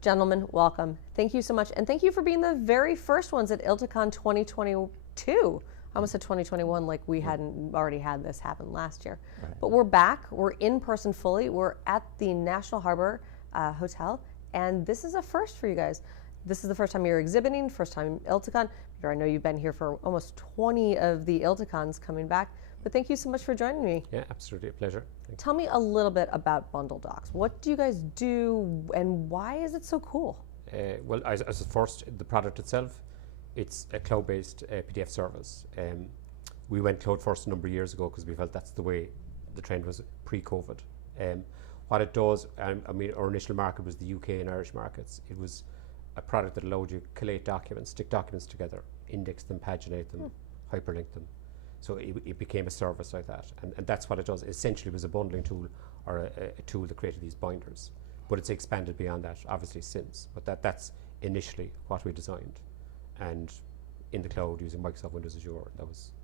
Gentlemen, welcome. Thank you so much. And thank you for being the very first ones at ILTACON 2022. I almost said 2021 like we hadn't already had this happen last year. Right. But we're back. We're in person fully. We're at the National Harbor Hotel. And this is a first for you guys. This is the first time you're exhibiting, first time ILTACON. Peter, I know you've been here for almost 20 of the ILTACONs coming back. But thank you so much for joining me. Yeah, absolutely, a pleasure. Thanks. Tell me a little bit about Bundledocs. What do you guys do and why is it so cool? Well, as first, the product itself, it's a cloud-based PDF service. We went cloud first a number of years ago because we felt that's the way the trend was pre-COVID. What it does, I mean, our initial market was the UK and Irish markets. It was a product that allowed you to collate documents, stick documents together, index them, paginate them, hyperlink them. So it became a service like that, and that's what it does. Essentially, it was a bundling tool or a tool that created these binders, but it's expanded beyond that, obviously, since. But that's initially what we designed, and in the cloud using Microsoft Windows Azure.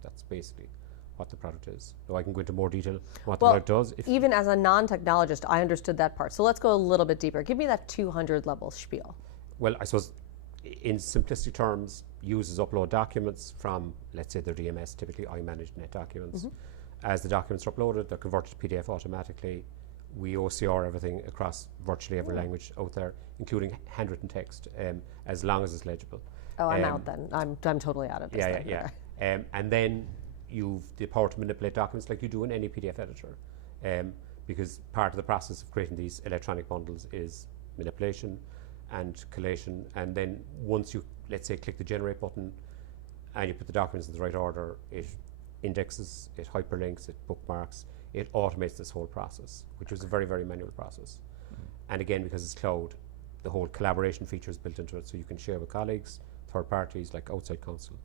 That's basically what the product is. Now I can go into more detail on what the product does. Even as a non-technologist, I understood that part. So let's go a little bit deeper. Give me that 200 level spiel. Well, I suppose in simplistic terms, users upload documents from, let's say, their DMS, typically I-managed net documents. As the documents are uploaded, they're converted to PDF automatically. We OCR everything across virtually every language out there, including handwritten text, as long as it's legible. Oh, I'm out then. I'm totally out of this. Yeah. And then you've the power to manipulate documents like you do in any PDF editor, because part of the process of creating these electronic bundles is manipulation and collation, and then once you, let's say, click the generate button and you put the documents in the right order, it indexes, it hyperlinks, it bookmarks, it automates this whole process, which was a very, very manual process. And again, because it's cloud, the whole collaboration feature is built into it, so you can share with colleagues, third parties like outside counsel,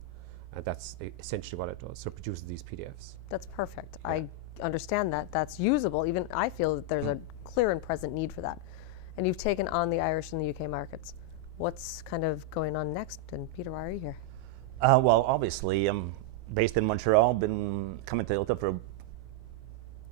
and that's essentially what it does. So it produces these PDFs. That's perfect. Yeah. I understand that. That's usable. Even I feel that there's a clear and present need for that. And you've taken on the Irish and the UK markets. What's kind of going on next? And Peter, why are you here? Well, obviously, I'm based in Montreal, been coming to ILTA for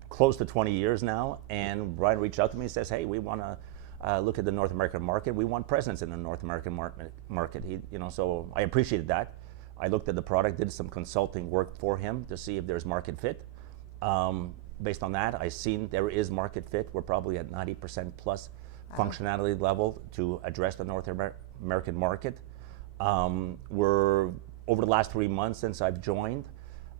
close to 20 years now, and Brian reached out to me and says, hey, we want to look at the North American market. We want presence in the North American market. So I appreciated that. I looked at the product, did some consulting work for him to see if there's market fit. Based on that, I've seen there is market fit. We're probably at 90% plus functionality level to address the North American market. We're, over the last 3 months since I've joined,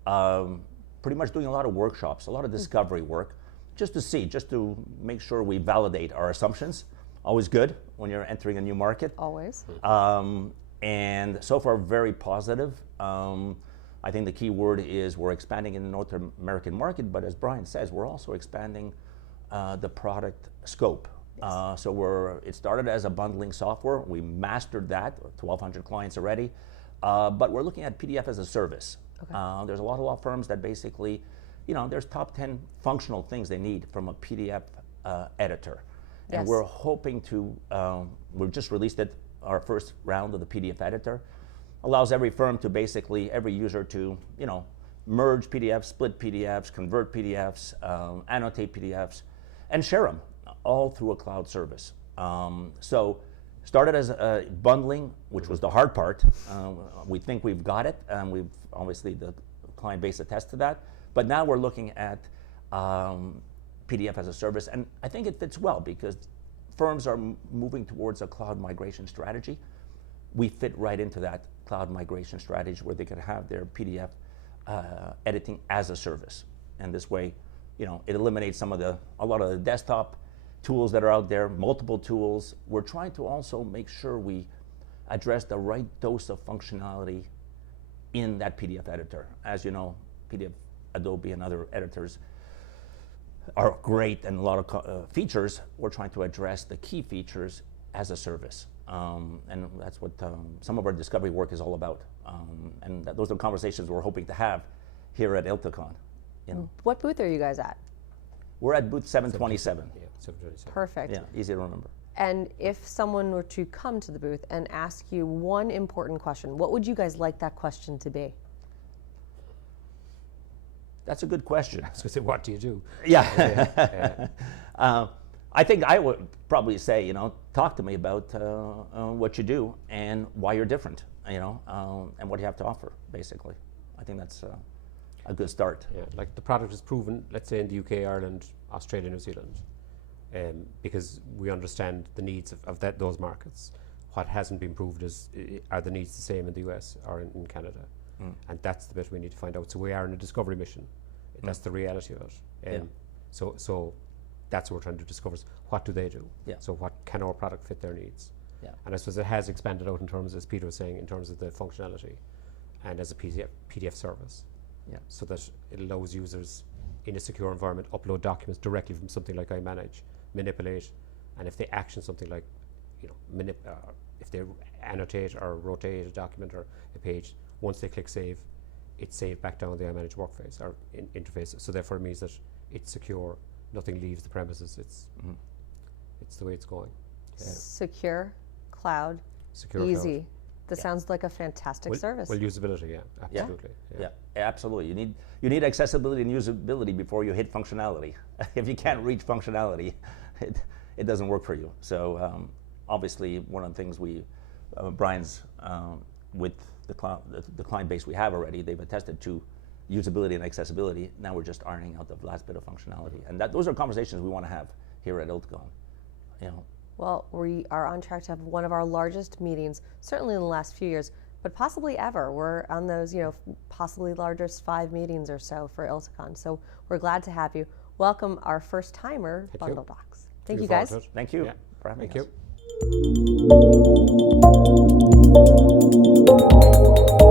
pretty much doing a lot of workshops, a lot of discovery work, just to make sure we validate our assumptions. Always good when you're entering a new market. Always. And so far, very positive. I think the key word is we're expanding in the North American market, but as Brian says, we're also expanding the product scope. Yes. So it started as a bundling software. We mastered that, 1,200 clients already, but we're looking at PDF as a service. Okay. There's a lot of law firms that basically, there's top 10 functional things they need from a PDF editor. Yes. And we're hoping to, we've just released it, our first round of the PDF editor. Allows every firm to basically, every user to, merge PDFs, split PDFs, convert PDFs, annotate PDFs, and share them, all through a cloud service. So started as bundling, which was the hard part. We think we've got it, and we've obviously the client base attests to that. But now we're looking at PDF as a service, and I think it fits well because firms are moving towards a cloud migration strategy. We fit right into that cloud migration strategy where they could have their PDF editing as a service. And this way, it eliminates a lot of the desktop tools that are out there, multiple tools. We're trying to also make sure we address the right dose of functionality in that PDF editor. As you know, PDF, Adobe, and other editors are great and a lot of features. We're trying to address the key features as a service. And that's what some of our discovery work is all about. And those are conversations we're hoping to have here at ILTACON. What booth are you guys at? We're at booth 727. Yeah, 727. Perfect. Yeah, easy to remember. And if someone were to come to the booth and ask you one important question, what would you guys like that question to be? That's a good question. I was going to say, what do you do? Yeah. I think I would probably say, talk to me about what you do and why you're different, and what you have to offer, basically. I think that's a good start. Yeah, like the product is proven, let's say in the UK, Ireland, Australia, New Zealand, because we understand the needs of those markets. What hasn't been proved is, are the needs the same in the US or in Canada? And that's the bit we need to find out. So we are in a discovery mission. That's the reality of it. So that's what we're trying to discover is what do they do? So what can our product fit their needs? And I suppose it has expanded out in terms, as Peter was saying, in terms of the functionality and as a PDF service. So that it allows users in a secure environment upload documents directly from something like iManage, manipulate, and if they action something like, if they annotate or rotate a document or a page, once they click save, it's saved back down the iManage workface or interface. So therefore it means that it's secure, nothing leaves the premises. It's the way it's going. Secure, cloud, Secure easy. Cloud. This sounds like a fantastic service. Well, usability, absolutely. Yeah, absolutely. You need accessibility and usability before you hit functionality. If you can't reach functionality, it doesn't work for you. So obviously, one of the things Brian's with the client base we have already, they've attested to usability and accessibility. Now we're just ironing out the last bit of functionality, and those are conversations we want to have here at ILTACON. Well, we are on track to have one of our largest meetings, certainly in the last few years, but possibly ever. We're on those, possibly largest 5 meetings or so for ILTACON. So we're glad to have you. Welcome our first timer, Bundledocs. Thank you, guys. Thank you for having us. Thank you.